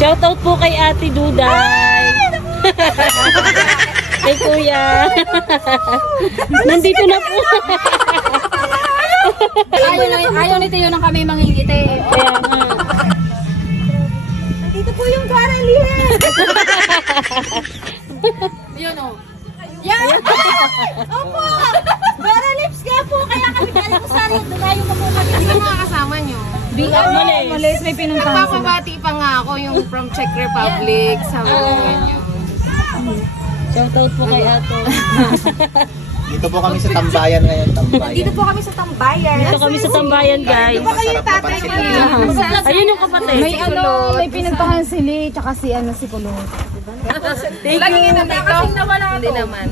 Shoutout po kay Ate Duday. Kay Kuya. Nandito na po. Ayaw ni Teo nang kami mangingiti. Kaya nga. Nandito po yung Caroline. Yun o. Yan! Opo! Gara lips nga po, kaya kami galing ko sa rin. Dumayo mo po kami. Sino mga kasama nyo? Malis. May pinuntahan Nagpapabati pa nga ako yung from Czech Republic. Sabi ko ganyan. Shoutout po kay Ato. Dito po kami sa Tambayan ngayon, Tambayan. Dito po kami sa Tambayan. Dito kami sa Tambayan, guys. Masarap na pansit. Ayun yung kapatid. May pinuntahan si Lee, tsaka si Kulot. Lagi na dito? Hindi naman.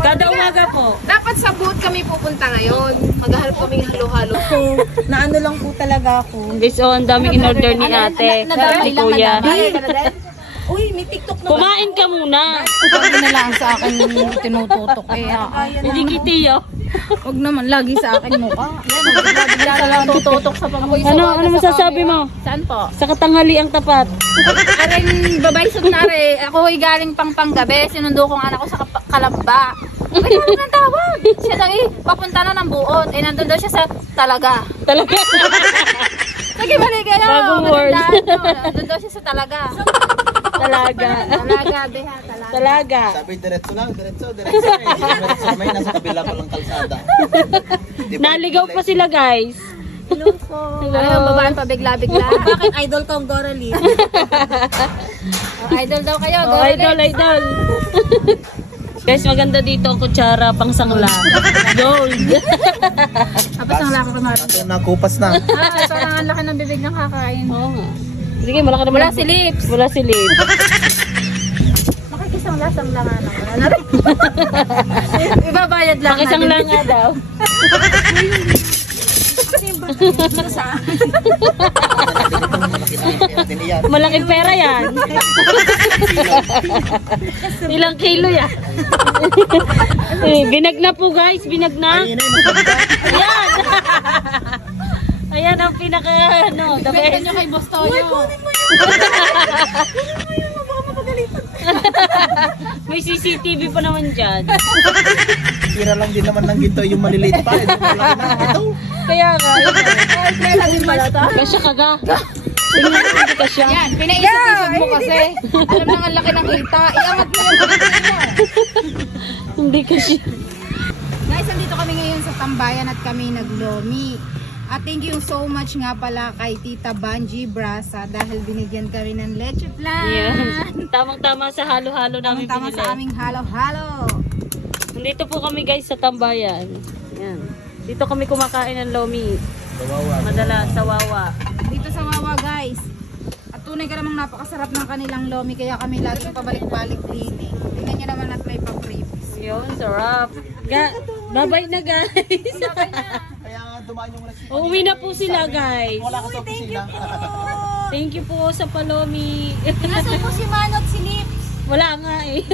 Kada umaga po. Dapat sa booth kami pupunta ngayon. Maghahalap kaming halo-halo. Na ano lang po talaga ako. Guys, oh, ang daming in-order ni ate. Ni Kuya. Uy, may TikTok na. Kumain ka muna. Lagi na lang sa akin yung tinututok eh. Hindi kitiyo. Huwag naman, lagi sa akin mukha. Bigla na lang tututok sa pangkuy. Ano masasabi mo? Saan po? Sa katanghali ang tapat. Aring babaysot na rin. Ako ay galing pang panggabi. Sinundo kong anak ko sa Kalamba. Ay, ano nang tawag? Siya daw eh, papunta na ng buot. Eh, nandun daw siya sa Talaga. Talaga. Sige, balik kayo. Bagong word. Nandun daw siya sa Talaga. Talaga. Talaga, deha, Talaga. Talaga. Sabi, diretso lang, diretso. Diretso kami, nasa kabila pa lang kalsada. Di ba? Naligaw pa sila, guys. Hello po. Ano, babaan pa bigla-bigla. Bakit idol ko ang Goralit? Idol daw kayo, Oh, idol. Guys, maganda dito ang kutsara pang sangla. Gold. Tapos ang laki ko natin. Ito, nakupas na. Parang ang laki ng bibig ng kakain. Oo nga. Sige, malaki naman. Wala si Lips. Wala si Lips. Makikisang lasang lang ano. Ibabayad lang. Pakisang lang nga daw. Malaking pera yan. Ilang kilo yan. Binag na po guys, binag na. Ayan. Ayan ang pinaka the best. Nyo kay Boss Toyo. May CCTV pa naman dyan. Tira lang din naman ng ginto yung maliliit pa. Ito. Kaya nga. Kasya ka ga. Tingnan mo hindi kasya. Yan, pinaisip-isip mo kasi. Alam na ang laki ng kita. Iangat mo yung pagkakas mo. Hindi kasya. Guys, nandito kami ngayon sa Tambayan at kami naglomi. At thank you so much nga pala kay Tita Banji Brasa dahil binigyan kami ng leche plan. Yan. Tamang-tama sa halo-halo namin Tama pinili. sa aming halo-halo. Nandito po kami guys sa Tambayan. Yan. Dito kami kumakain ng lomi. Madalas sa Wawa. Dito sa Wawa guys. At tunay ka namang napakasarap ng kanilang lomi kaya kami laging pabalik-balik din eh. Tingnan nyo naman at may pa-previous. Yun, sarap. Bye-bye na guys. Kaya nga dumaan yung recipe. Uuwi na po sila guys. Wala ka sa opisina. Thank you po sa palomi. Nasaan po si Manot si Lips? Wala nga eh.